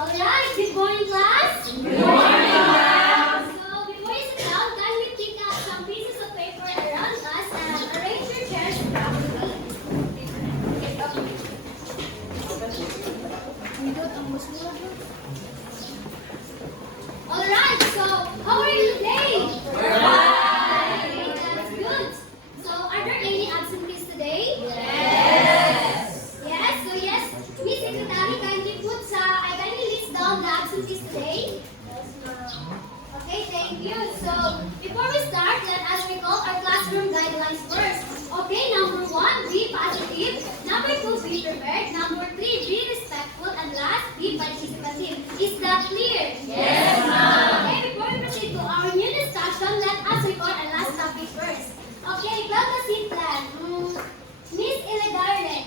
Alright, good morning, class. Good morning, class. So, before you sit down, kindly pick up some pieces of paper around us and arrange your chairs properly. Alright, so how are you today? Alright, that's good. So, are there any absentees today? Yes. Yes, so yes, Miss Secretary, kindly list down the absentees today. Okay, thank you. So, before we start, let us recall our classroom guidelines first. Okay, number 1, be positive. Number 2, be prepared. Number 3, be respectful. And last, be participative. Is that clear? Yes, ma'am. Okay, before we proceed to our new discussion, let us record our last topic first. Okay, recall the seat plan. Miss Elegarde.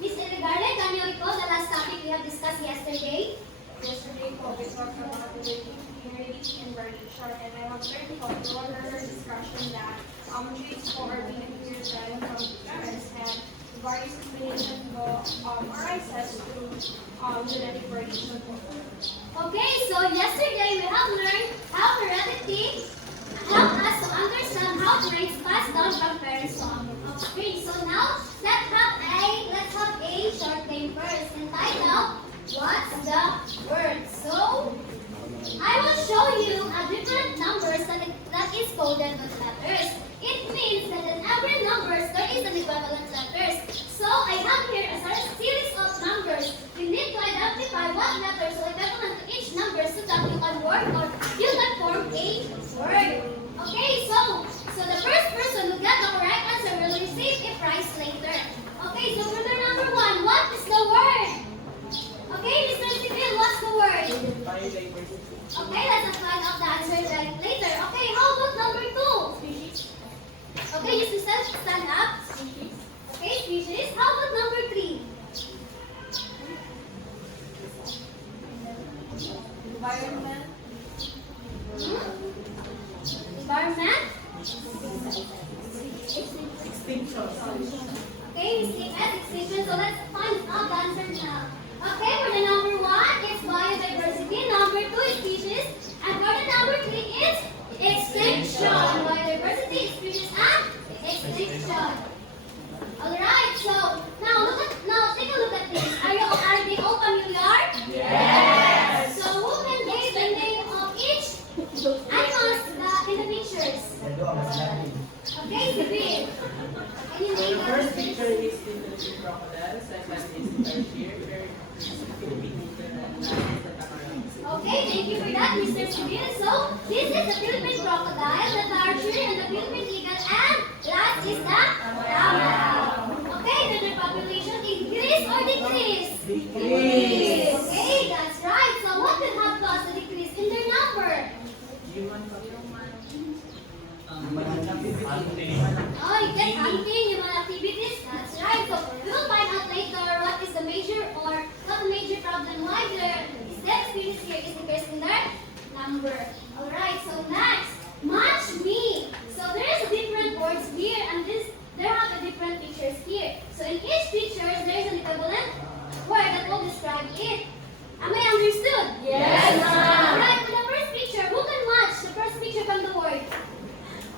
Miss Elegarde, can you recall the last topic we have discussed yesterday? Yesterday, we talked about the community and variation, and I have learned from the other discussion that traits for being appears from parents and various combination arises through genetic variation. Okay, so yesterday we have learned how heredity helped us to understand how traits pass down from parents to offspring. So now let's have a short game first entitled What's the Word? So I will show you a different numbers that is coded with letters. It means that in every numbers there is an equivalent letters. So I have here a series of numbers. You need to identify what letters are equivalent to each number so that you can work or you can form a word. Okay, so the first person who get the correct answer will receive a prize later. Okay, so for the number 1, what is the word? Okay, Mr. Civil, what's the word? Okay, let's find out the answer later. Okay, how about number 2? Species. Okay, you still stand up. Species. Okay, species. How about number 3? Environment. Environment. Extinction. Okay, extinction. So let's find out the answer now. Okay, for the number 1 is biodiversity, number 2 is species, and for the number 3 is extinction. Biodiversity, species, and extinction. Alright, so now take a look at this. Are they all familiar? Yes. So who can give the name of each animals in the pictures? Okay, Sibir. Can you name The first picture is the crocodile, second is tarsier, Okay, thank you for that, Mr. Sibir. So, this is the Philippine crocodile, the tarsier, and the Philippine eagle, and last is the camel. Okay, did the population increase or decrease? Decrease. Okay, that's right. So, what will have caused the decrease in their number? Oh, you get hunting, human activities. That's right. So, we will find out later what is the major or what the major problem why there is their experience here is decrease in their number. Alright, so next, match me. So there is different words here and there are the different pictures here. So in each picture there is an equivalent word that will describe it. Am I understood? Yes, ma'am. Alright, for the first picture, who can match the first picture from the word?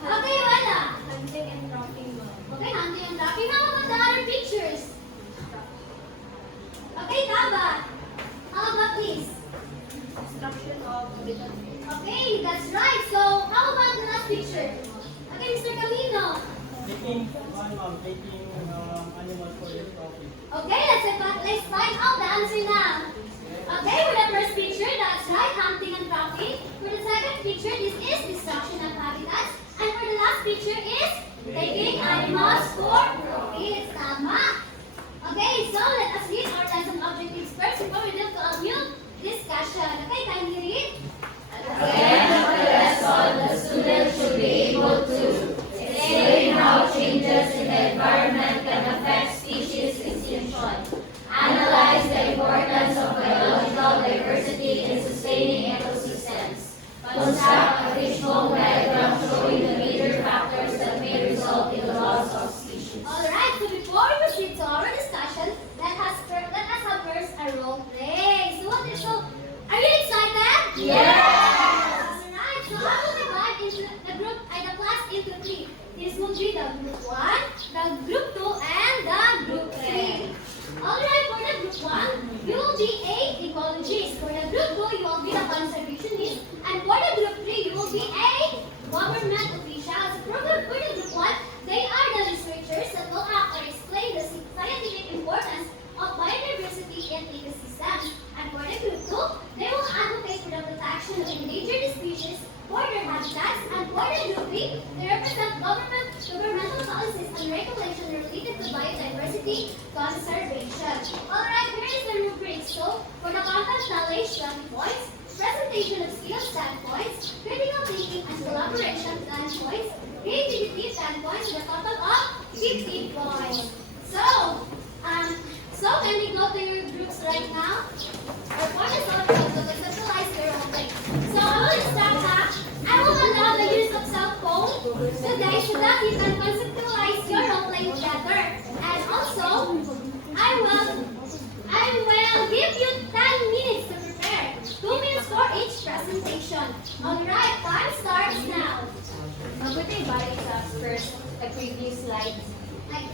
Okay, Wala. Hunting and dropping. Okay, hunting and trapping. How about the other pictures? Okay, Taba. How about this? Destruction of habitat. Okay, that's right. So biodiversity conservation. Alright, here is the rubric. So, for the content knowledge 20 points, presentation of skills 10 points, critical thinking and collaboration 10 points, creativity 10 points, with a total of 50 points. So can we go to your groups right now? Our point is all about to conceptualize your own thing. So I will start that. I will allow the use of cell phone today so that you can conceptualize your role play together. And also, I will give you 10 minutes to prepare. 2 minutes for each presentation. Alright, time starts now. Mabuti balik sa first, the previous slide. Like,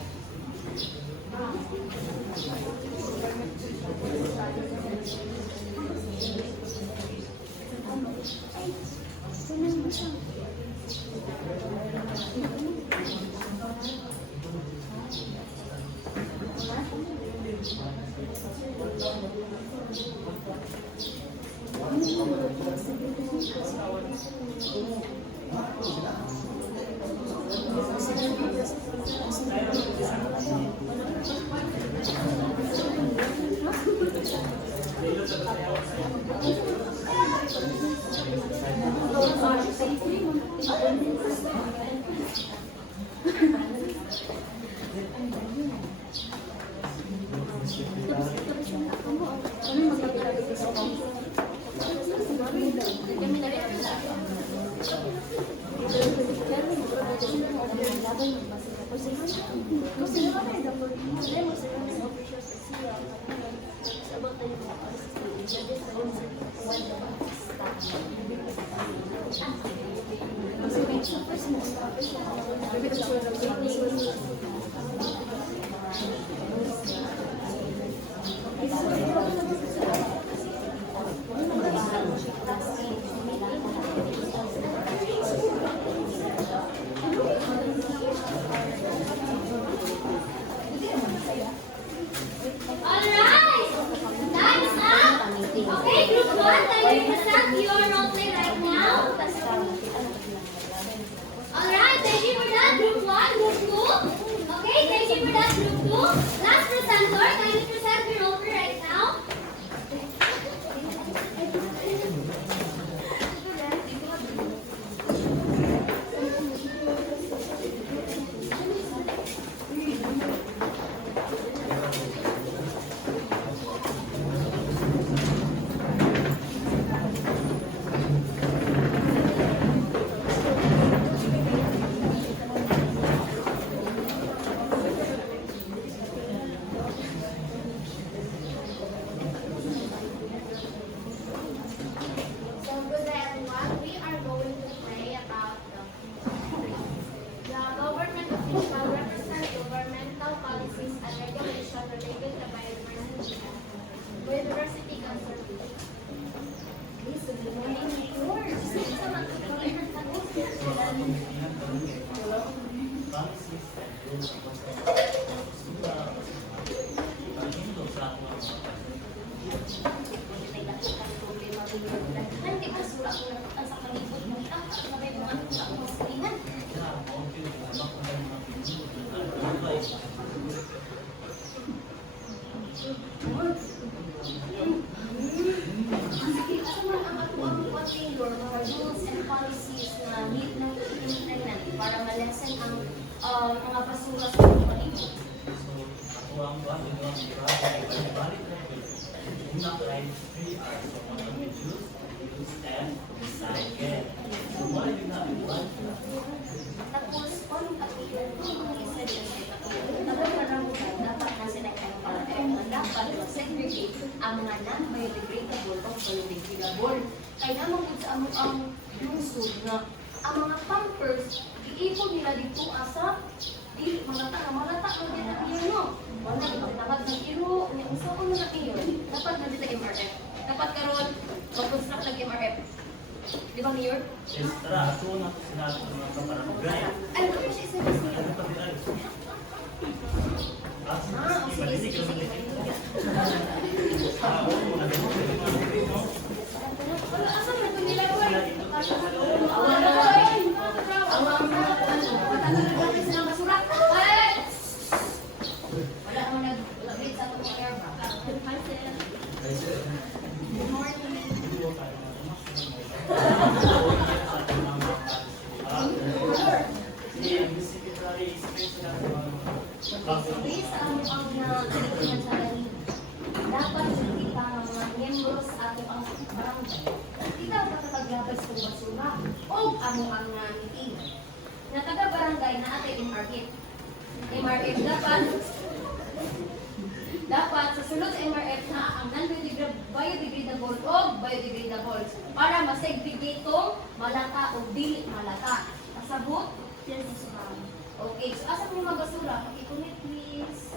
alright, time's up. Okay, group 1, can you present your role play right now? Alright, thank you for that, group 1, group 2. Okay, thank you for that, group 2. Last presenter, can you present your role play right now? So good day everyone. We are going to play about the government official represent governmental policies and regulations related to biodiversity conservation. Please, good morning. Nanti pas wala ko nakita sa kalibot mo, sabay mo ano sa akong salingan. Sige, asa man ang atuang container, mga rules and policies na need na implement para ma-lessen ang mga basura sa mga kalibot. Tapos, anong pag-ilan ko mga isa dyan sa ito? Dapat marambutan, dapat na sila ang dapat mag-segregate ang mga non-biodegradable o biodegradable. Kaya naman kung sa ang lungsod na ang mga pampers, iipon nila dito asa di mga malata mo din ang iyo, no? Wala, dapat ng iro, yung sa ko na iyo, dapat na dito MRF. Dapat karon mag-construct ng MRF. Di ba, Mayor? Yes, tara, ito na sinabi ng mga kaparapagaya. Ay, ano siya isa isa? Ano pa din ay? Sige. Wala, asa na ito nila ko? Awang na, patalaga natin silang basura. Ay! Wala, Good morning. Based sa among na kailangan sa ganito, dapat kita ng mga membros ato ang barangay. Kita ang pagkakaglabas sa basura o among ang meeting. Na taga-barangay na ating MRF. MRF dapat sa sulod sa MRF na ang biodegradable o biodegradable para masegregate itong malata o dili malata. Pasabot? Yes, ma'am. Okay, so asa mo mga basura? Pakikunik, please.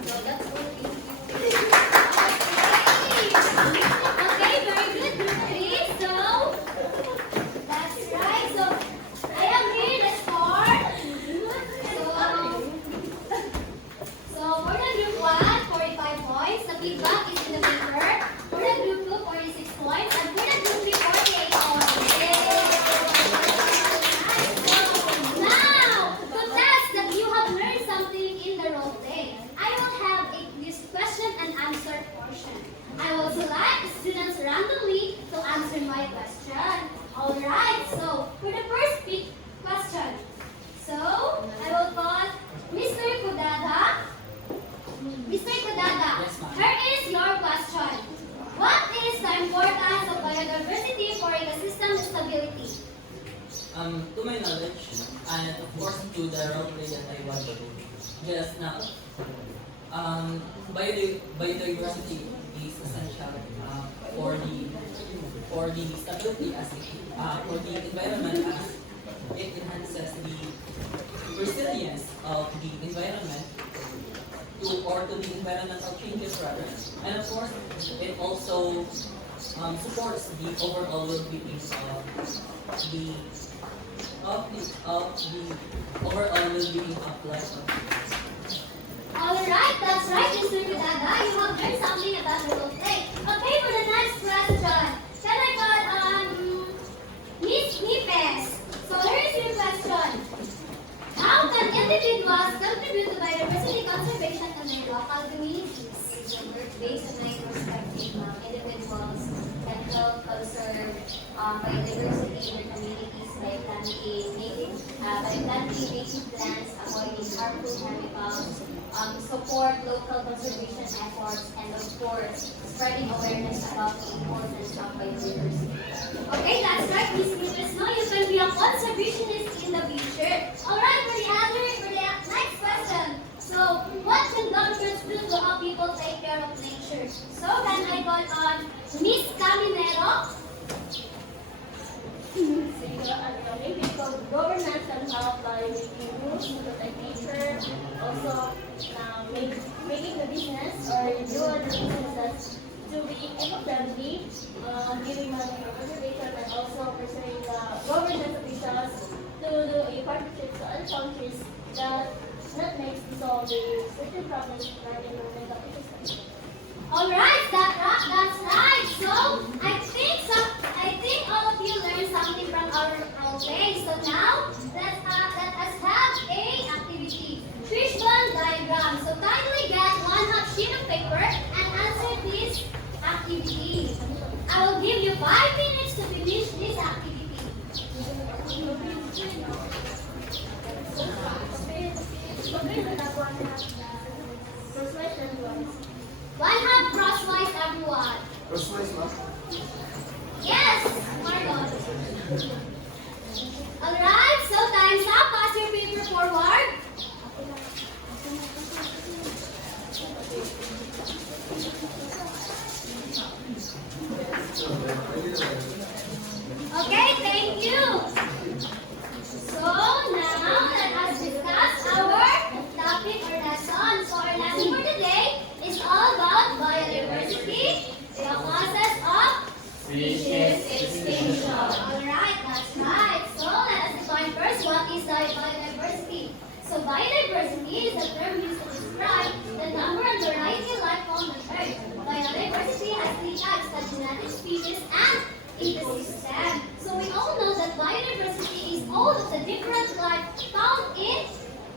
So that's all. Thank you. Okay, very good, group 3. So, that's right. So, I am here to start. So for the group 1, 45 points. The feedback is in the paper. For the group 2, 46 points. And for the group 3, 48 points. Now, to test that you have learned something in the role play, I will have this question and answer portion. I will select the students randomly to answer my question. Alright, so for the first big question. So, I will call Mr. Kudada. Mr. Kudada, here is your question. What is the importance of biodiversity for ecosystem stability? To my knowledge, and of course to the role play that I want to do just now, biodiversity is essential for the stability as for the environment as it enhances the resilience of the environment to the environmental changes rather, and of course it also supports the overall well-being of the overall well-being of life. Alright, that's right, Mr. Kudada. You have learned something about the role play. Okay, for the next question. Can I call Miss Nipes? So here is your question. How can individuals contribute to biodiversity conservation in their local communities? Based on my perspective, individuals can help conserve biodiversity in their communities by planting native plants, avoiding harmful chemicals, support local conservation efforts, and of course, spreading awareness about the importance of biodiversity. Okay, that's right, Miss Nipes. Now you can be a conservationist in the future. Alright, for the next question. So, what can governments do to help people take care of nature? So, can I call on Miss Caminero? Maybe government can help by making rules to protect nature, also making the business or do other businesses to be eco-friendly, giving money for conservation, and also pursuing the government officials to do a partnership to other countries that makes solve the certain problems regarding environmental ecosystem. Alright, that's right. So, I think all of you learned something from our role play. So now, let us have a activity. Visual diagram. So kindly get one half sheet of paper and answer this activity. I will give you 5 minutes to finish this activity. One half crosswise, everyone. Crosswise, ma'am? Yes, Margot. Alright, so time's up. Pass your paper forward. Okay, thank you. So now let us discuss our topic or lesson. So our lesson for today is all about biodiversity, the process of species extinction. Alright, that's right. So let us define first what is biodiversity. So biodiversity is a term used to describe the number and variety of life on the earth. Biodiversity has 3 types: the genetic, species, and ecosystem. So we all know that biodiversity is all of the different life found in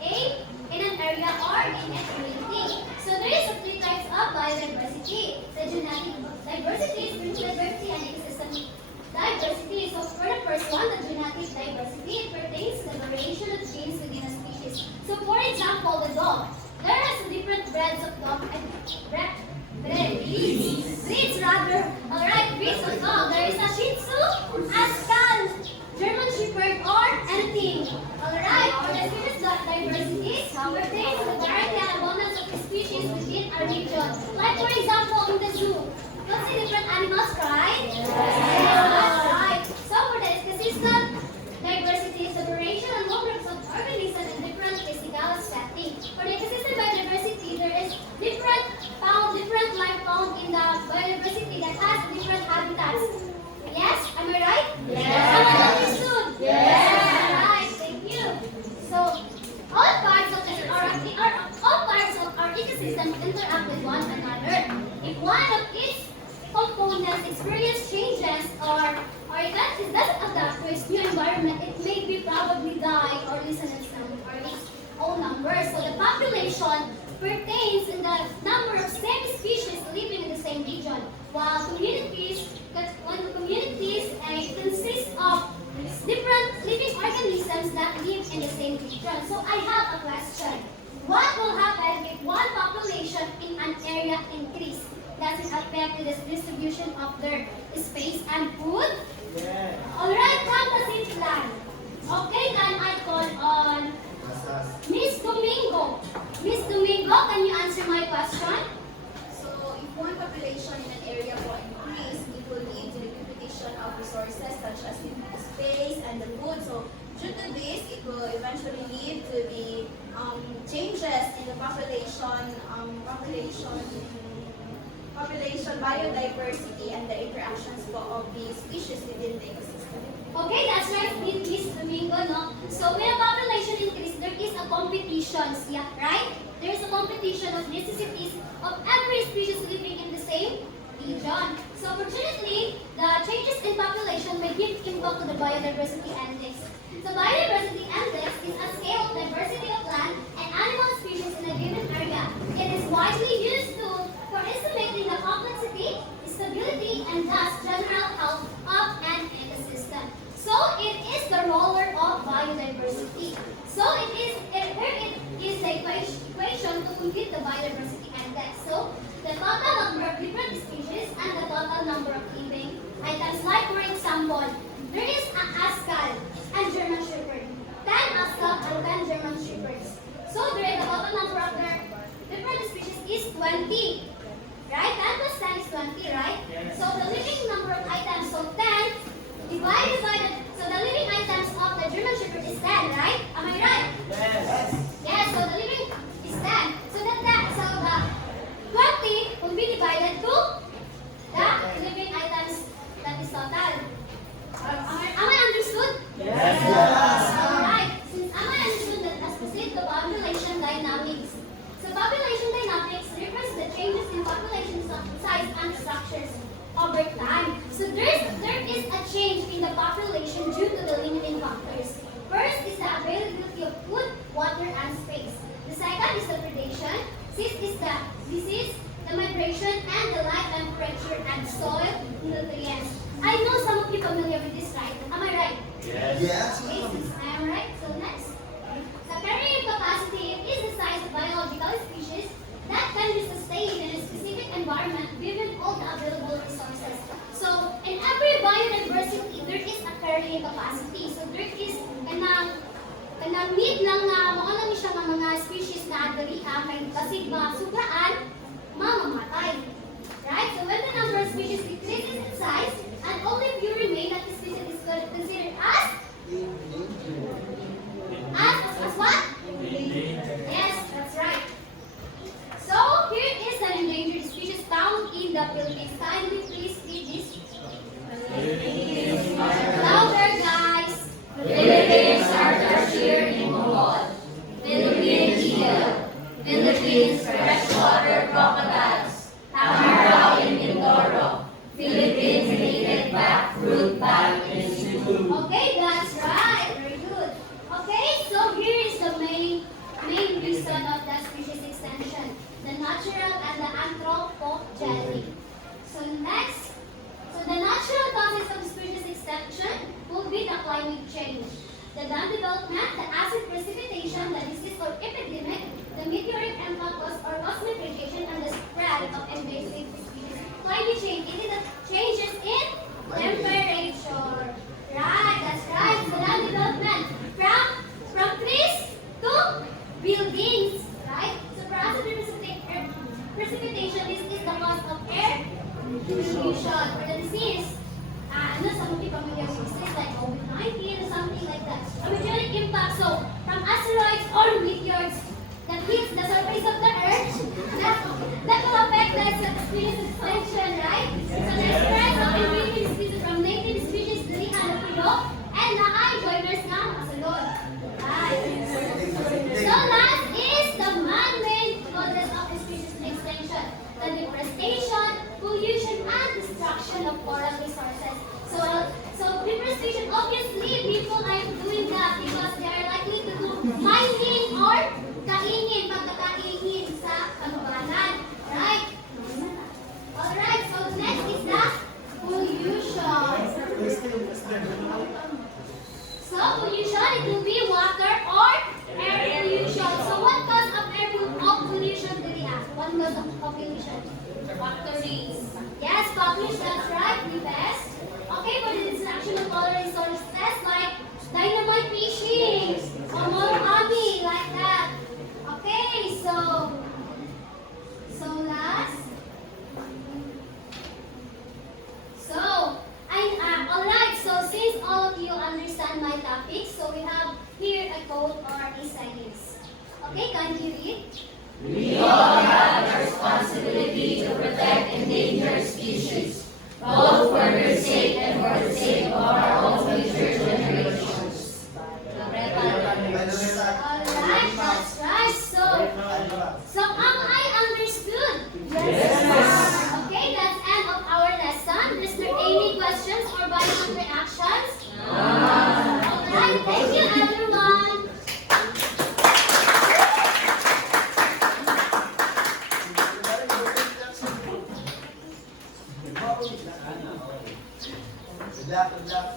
a in an area or in a community. So there is a three types of biodiversity. The genetic diversity, spiritual diversity, and ecosystem diversity. So for the first one, the genetic diversity, it pertains to the variation of genes within a species. So for example, the dog. There are different breeds of dog and breeds rather. Alright, breeds of dog. There is a Shih Tzu, Ascal, German Shepherd, or anything. Alright, for the species diversity, pertains to the variety and abundance of species within a region. Like for example, in the zoo, you'll see different animals, right? That's right. So for the ecosystem diversity, is the variation and numbers of organisms in different physical settings. For the ecosystem biodiversity, there is different life found in the biodiversity that has different habitats. Yes? Am I right? Yes. Someone understood? Yes. Right, thank you. So all parts of our ecosystem interact with one another. If one of its components experience changes or it doesn't adapt to its new environment, it may be probably die or lose its own numbers. So the population pertains in the number of same species living in the same region, while communities consist of different living organisms that live in the same region. So I have a question. What will happen if one population in an area increase? Does it affect the distribution of their space and food? Yes. Alright, come the same plan. Okay, then I call on Miss Domingo. Miss Domingo, can you answer my question? So, if one population in an area will increase, it will lead to the competition of resources such as the space and the food. So, due to this, it will eventually lead to the changes in the population biodiversity and the interactions of the species within the ecosystem. Okay, that's right, Miss Domingo, no? So when a population increase, there is a competition, yeah, right? There is a competition of necessities of every species living in the same region. So fortunately, the changes in population may give impact to the biodiversity index. The biodiversity index is a scale of diversity of plant and animal species in a given area. It is widely used for estimating the complexity, stability, and thus general health of an ecosystem. So it is the roller of biodiversity. So here it is the equation to complete the biodiversity index. So the total number of different species and the total number of living items. Like for example, there is an Ascal and German Shepherd. 10 Ascal and 10 German Shepherds. So the total number of their different species is 20. Right? 10 plus 10 is 20, right? Yes. So the living number of items, so 10 divided by so the living items of the German Shepherd is 10, right? Am I right? Yes. Yes, so the living is 10. So the 20 will be divided to the living items that is total. Am I understood? Yes. Alright. Since am I understood that as proceed to population dynamics. So population dynamics refers to the changes in population size and structures over time. So there is a change in the population due to the limiting factors. First is the availability of food, water, and space. The second is the predation. Sixth is the disease, the migration, and the light temperature and soil nutrients. I know some of you familiar with this, right? Am I right? Yes. Okay, since I am right, so next. The carrying capacity is the size of biological species that can be sustained in a specific environment given all the available resources. So, in every biodiversity, there is a carrying capacity. So, there is kanang need lang na mauna ni siya mga species na adali kay kasi masubraan, mamamatay. Right? So, when the number of species decreases in size, and only few remain, that species is considered as what? Yes, that's right. So here is an endangered species found in the Philippines. Kindly please read this. Louder, guys. Philippines are tertiary in Bohol. Philippine eagle. Philippines freshwater crocodiles. Tamaraw in Mindoro. Philippines native bat. development, the acid precipitation, the disease or epidemic, the meteoric impact or cosmic radiation, and the spread of invasive species. Climate change, it is the changes in temperature. Right, that's right. So land development from trees to buildings, right? So for acid precipitation, this is the cause of air pollution. For the disease, ano, some people familiar with disease like COVID-19 or something like that. A meteoric impact, so from asteroids or meteors that hits the surface of the Earth, that will affect the species extinction, right? So the spread of invasive species from native species dili hanapilo and naay joiners nga makasulod. Right. So last is the man-made causes of species extinction, the deforestation, pollution, and destruction of coral resources. So deforestation, obviously, people are doing that because they are likely to do mining or pagkakaingin sa kanubanan. Right? Alright, so next is the pollution. So pollution, it will be water or air pollution. So what cause of air pollution do we have? What cause of pollution? Factories. Yes, factories, that's right, the best. Okay, for the destruction of all resources like dynamite fishing or monogamy, like that. Okay, so last. So, alright, so since all of you understand my topic, so we have here a quote or a sentence. Okay, can you read? We all have a responsibility to protect endangered species, both for their sake and for the sake of our own future generations. Alright, that's right. So am I understood? Yes. Okay, that's end of our lesson. Is there any questions or violent reactions? Alright, thank you everyone. Good luck, good luck.